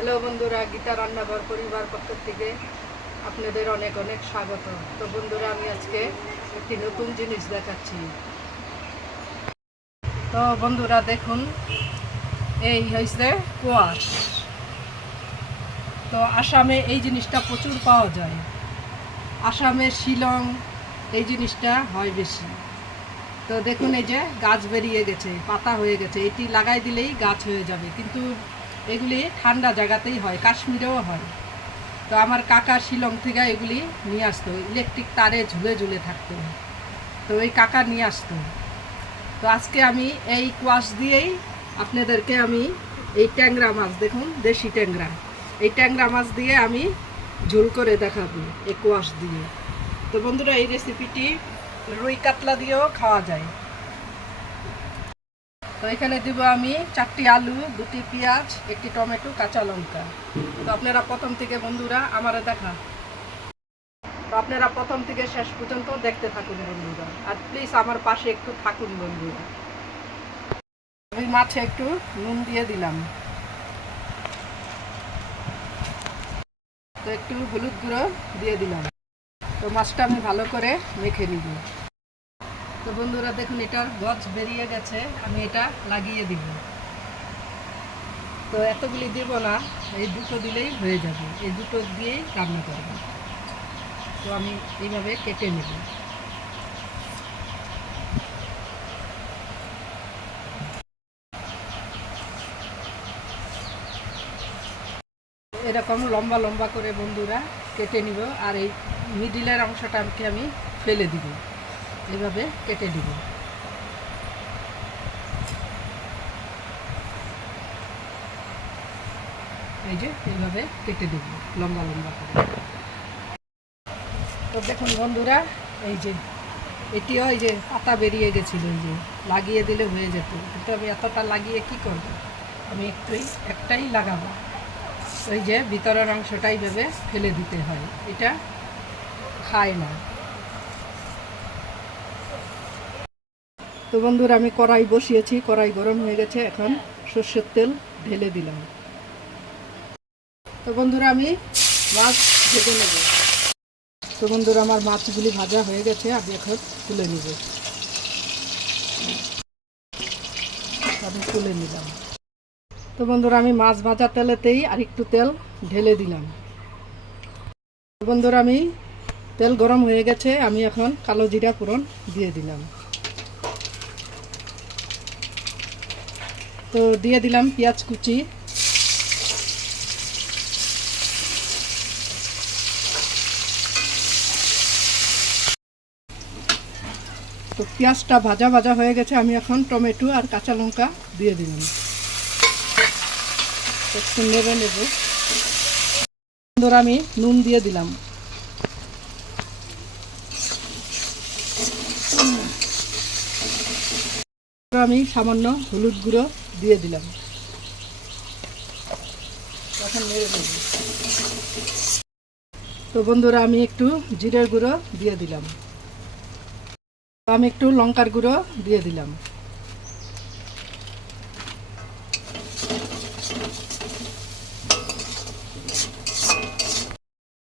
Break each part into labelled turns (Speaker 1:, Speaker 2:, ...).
Speaker 1: Hello বন্ধুরা, গীতা রান্নাঘর পরিবার পক্ষ থেকে আপনাদের অনেক অনেক স্বাগত। তো বন্ধুরা, আমি আজকে একটি নতুন জিনিস দেখাচ্ছি। তো বন্ধুরা, দেখুন, এই হয়েছে কোয়াশ। তো আসামে এই জিনিসটা প্রচুর পাওয়া যায়। আসামে শিলং, এই জিনিসটা হয় বেশি। তো দেখুন, এই যে গাছ বেরিয়ে গেছে, পাতা হয়ে গেছে, এটি লাগাই দিলেই গাছ হয়ে যাবে। কিন্তু এগুলি ঠান্ডা জায়গাতেই হয়, কাশ্মীরেও হয়। তো আমার কাকা শিলং থেকে এগুলি নিয়ে আসতো, ইলেকট্রিক তারে ঝুলে ঝুলে থাকতো। তো ওই কাকা নিয়ে আসতো। তো আজকে আমি এই কোয়াশ দিয়েই আপনাদেরকে আমি এই ট্যাংরা মাছ, দেখুন, দেশি ট্যাংরা। এই ট্যাংরা মাছ দিয়ে আমি ঝোল করে দেখাবো, এই কোয়াশ দিয়ে। তো বন্ধুরা, এই রেসিপিটি রুই কাতলা দিয়েও খাওয়া যায়। তো এখানে দিব আমি চারটি আলু, দুটি পেঁয়াজ, একটি টমেটো, কাঁচা লঙ্কা। তো আপনারা প্রথম থেকে বন্ধুরা আমারে দেখা। তো আপনারা প্রথম থেকে শেষ পর্যন্ত দেখতে থাকুন বন্ধুরা আর প্লিজ আমার পাশে একটু থাকুন বন্ধুরা। আমি মাছে একটু নুন দিয়ে দিলাম। তো একটু হলুদ গুঁড়ো দিয়ে দিলাম। তো মাছটা আমি ভালো করে মেখে নিব। তো বন্ধুরা দেখুন, এটার গছ বেরিয়ে গেছে, আমি এটা লাগিয়ে দিব। তো এতগুলি দিব না, এই দুটো দিলেই হয়ে যাবে। এই দুটো দিয়েই রান্না করব। তো আমি এইভাবে কেটে নেব। এরকম লম্বা লম্বা করে বন্ধুরা কেটে নিব, আর এই মিডিলের অংশটাকে আমি ফেলে দিব। এইভাবে কেটে দিব। এই যে এইভাবে কেটে দেব, লম্বা লম্বা করে। তো দেখুন বন্ধুরা, এই যে এটিও এই যে পাতা বেরিয়ে গেছিল, এই যে লাগিয়ে দিলে হয়ে যেত। কিন্তু আমি এতটা লাগিয়ে কি করব? আমি একটুই একটাই লাগাবো। ওই যে ভিতরের অংশটাই ভেবে ফেলে দিতে হয়। এটা খায় না। তো বন্ধুরা, আমি কড়াই বসিয়েছি, কড়াই গরম হয়ে গেছে, এখন সর্ষের তেল ঢেলে দিলাম। তো বন্ধুরা, আমি মাছ ভেজে নেব। তো বন্ধুরা, আমার মাছগুলি ভাজা হয়ে গেছে, আমি এখন তুলে নেব। আমি তুলে নিলাম। তো বন্ধুরা, আমি মাছ ভাজা তেলেতেই আর একটু তেল ঢেলে দিলাম। বন্ধুরা, আমি তেল গরম হয়ে গেছে, আমি এখন কালো জিরা ফোড়ন দিয়ে দিলাম। তো দিয়ে দিলাম পেঁয়াজ কুচি। তো পেঁয়াজটা ভাজা ভাজা হয়ে গেছে, আমি এখন টমেটো আর কাঁচা লঙ্কা দিয়ে দিলাম। একটু নেড়ে নেব। সুন্দর আমি নুন দিয়ে দিলাম। আমি সামান্য হলুদ গুঁড়ো দিয়ে দিলাম। তো বন্ধুরা, আমি একটু জিরের গুঁড়ো দিয়ে দিলাম। আমি একটু লঙ্কার গুঁড়ো দিয়ে দিলাম।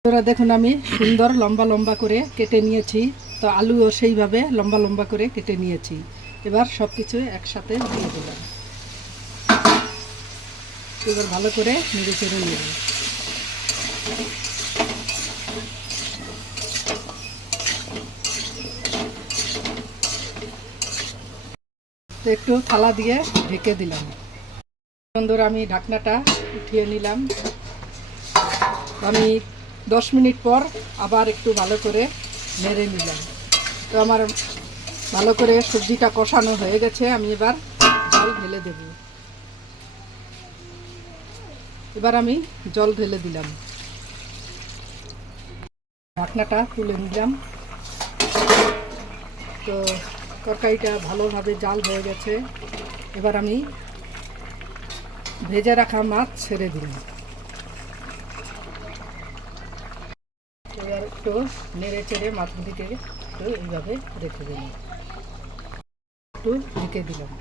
Speaker 1: বন্ধুরা, দেখুন, আমি সুন্দর লম্বা লম্বা করে কেটে নিয়েছি। তো আলুও সেইভাবে লম্বা লম্বা করে কেটে নিয়েছি। এবার সব কিছু একসাথে দিয়ে দিলাম। এবার ভালো করে নেড়ে চেড়ে নেব তো একটু থালা দিয়ে ঢেকে দিলাম। সুন্দর আমি ঢাকনাটা উঠিয়ে নিলাম। আমি দশ মিনিট পর আবার একটু ভালো করে নেড়ে নিলাম। তো আমার ভালো করে সবজিটা কষানো হয়ে গেছে, আমি এবার জল ঢেলে দেব। এবার আমি জল ঢেলে দিলাম। ঢাকনাটা তুলে নিলাম। তো তরকারিটা ভালোভাবে জাল হয়ে গেছে। এবার আমি ভেজে রাখা মাছ ছেড়ে দিলাম। এবার একটু নেড়ে চেড়ে মাছগুলিকে একটু এইভাবে রেখে দিলাম। একটু ঢেকে দিলাম।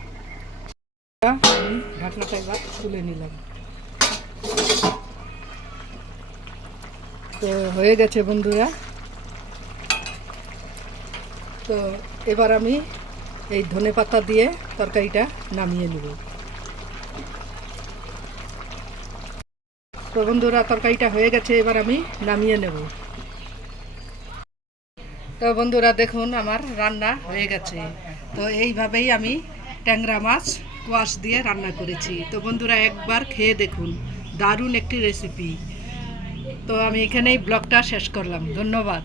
Speaker 1: ঢাকনাটা এবার তুলে নিলাম। তো হয়ে গেছে বন্ধুরা। তো এবার আমি এই ধনে পাতা দিয়ে তরকারিটা নামিয়ে নেব। তো বন্ধুরা, তরকারিটা হয়ে গেছে, এবার আমি নামিয়ে নেব। তো বন্ধুরা, দেখুন আমার রান্না হয়ে গেছে। তো এইভাবেই আমি ট্যাংরা মাছ কোয়াশ দিয়ে রান্না করেছি। তো বন্ধুরা, একবার খেয়ে দেখুন। দারুণ একটি রেসিপি তো আমি এখানেই ব্লগটা শেষ করলাম। ধন্যবাদ।